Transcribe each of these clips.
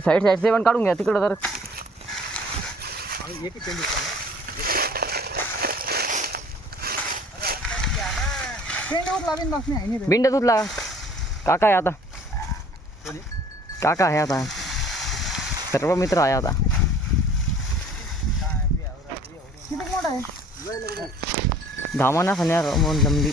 Side side सेवन काढून घ्या तिकडं तर बिंड तुटला काका आहे आता काका आहे आता सर्व मित्र आहे आता धामाना खाण्या म्हणून लंबी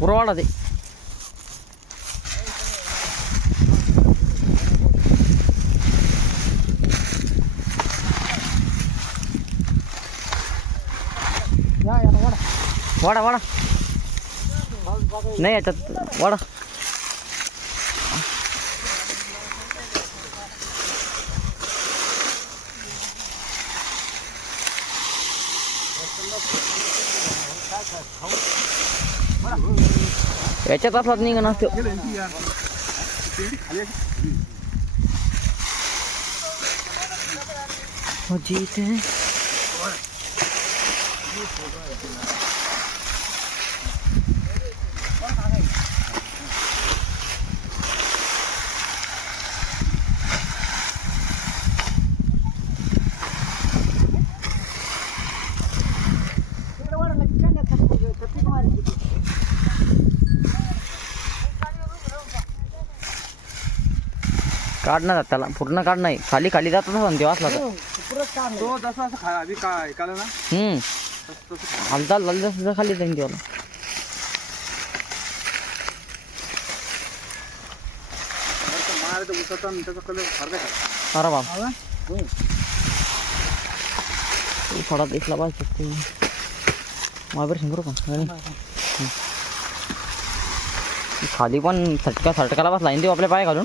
పురాడది వాడ వాడ వాడ నయ్య వాడ याच्यात असलाच नाही ना असतो मजा येते काढ ना त्याला पूर्ण काढ नाही खाली खाली जात असं देव असला तो हम्म हालचाल झाली जसं खाली जाईन देवाला अरे बाबा थोडा दिसला पाहिजे महावीर शंभर खाली पण सटका सटकाला बसला देऊ आपल्या पाय घालून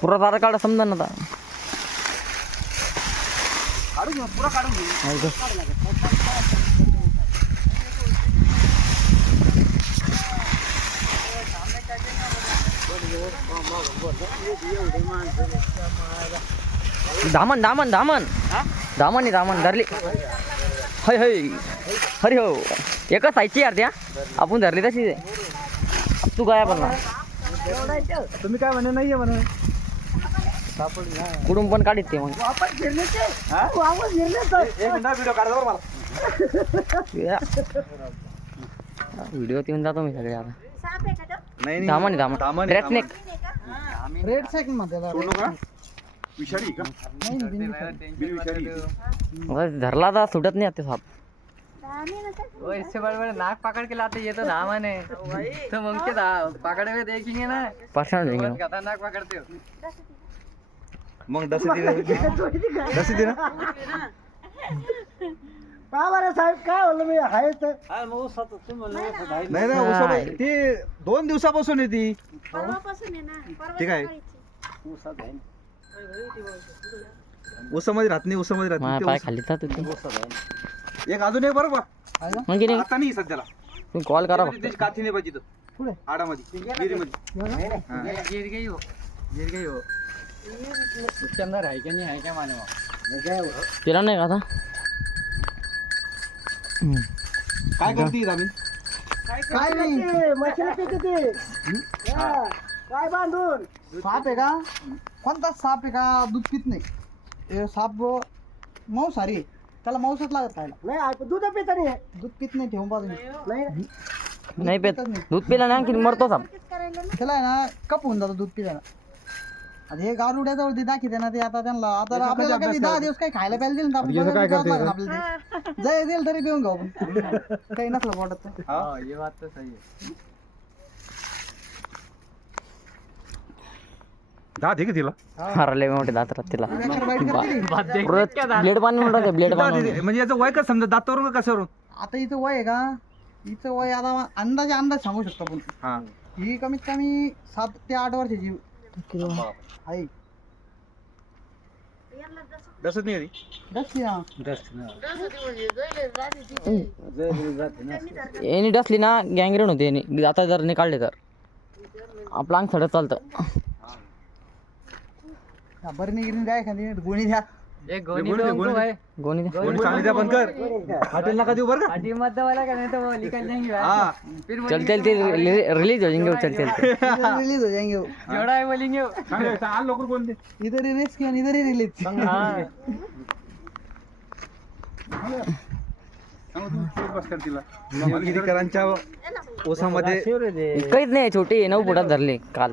పుర్ర పార కాడ వస్తుంది అన్నదా दामन दामन दामन दामन दामन धरली हय हय हरी हो एकच जायची यार त्या आपण धरली तशी तू गाया पण तुम्ही काय म्हणे नाहीये म्हणून सापड कुठून पण काढित ते मग फिरण्याचे हा? व्हिडिओ व्हिडिओत येऊन जातो मी सगळे आता नाही नाही. धामण का धरला तर सुटत नाही आता साप वो इससे बड़े बड़े नाक पकड़ के लाते ये तो दामन है हाँ तुम तो उनके पकड़े हुए देखेंगे ना पहचान कहता नाक पकड़ते हो मग दस दिन दस दिन बाबारे साहेब काय बोललो मी आहे नहीं नहीं नाही उसाबाई ती दोन दिवसापासून आहे ती ठीक आहे नहीं राहत नाही उसामध्ये नहीं नाही तो खाली जात एक अजून एक बरोबर आता नाही सध्याला कॉल करा फक्त नाही पाहिजे तो आडामध्ये गिरीमध्ये आहे का नाही आहे माने नाही का हम्म. काय काय नाही हम्म? काय बांधून साप आहे का हम्म. कोणता साप आहे का दूध पित नाही हे साप त्याला मांसात लागत खायला नाही आ- दूध पित नाही दूध पित नाही ठेवून बाजून नाही ना? नाही दूध पिला ना आणखी मरतो साप त्याला ना कप होऊन जातो दूध पिल्याला आता हे गारुड्याजवळ ते दाखिते ना ते आता त्यांना आता आपल्याला कधी दहा दिवस काही खायला प्यायला दिलं ना तर काय करते? जय दिल तरी पिऊन घेऊ आपण. काही नसलं वाटत हा, ये बात तर सही है मोठे दात ब्लेड ब्लेड म्हणजे याचं वय कसं समजा दातावरून कशावरून आता इथं वय आहे का इथं वय आता अंदाजे अंदाज सांगू शकतो ही कमीत कमी सात ते आठ वर्षाची डसली ना गँगरेन होते आता जर नि काढले तर आपलं अंग सडत चालतं बरं नाही द्या एखादी द्या रिलीज हो जाएंगे रिलीज बोलेंगे इधर रिलीज रिलीज काहीच नाही छोटी नऊ बुडात धरले काल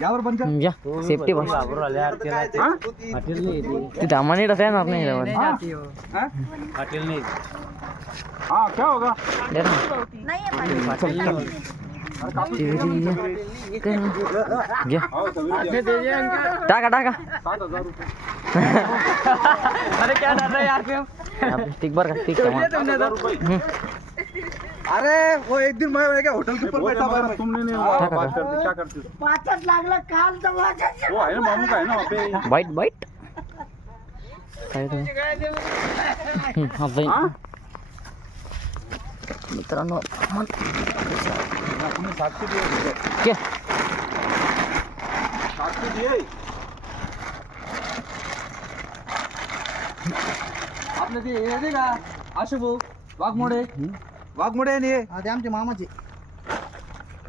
यावर बंद या सेफ्टी बस ते दामाने डसा येणार नाही यावर पाटील नाही हा काय होगा टाका टाका अरे क्या डर रहा है यार ठीक बर का ठीक तो। है हम्म। अरे वो एक दिन मैं रहेगा होटल के ऊपर बैठा हुआ तुमने नहीं हुआ बात हाँ, करते क्या करते हो पाचट लागला काल तो वाचत वो है ना मामू का है ना वहां पे बाइट बाइट काय तो हां भाई हाँ? मित्रांनो मन तुम्ही साक्षी दिए के साक्षी दिए आपने दिए ये का आशुभ वाघमोडे हम्म, हम्म।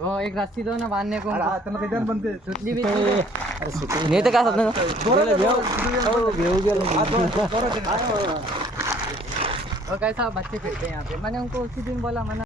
हाँ, एक रस्सी दो ना को अरे तो बनते तो हाँ। कैसा बच्चे फिरते हैं यहाँ पे मैंने उनको उसी दिन बोला मैंने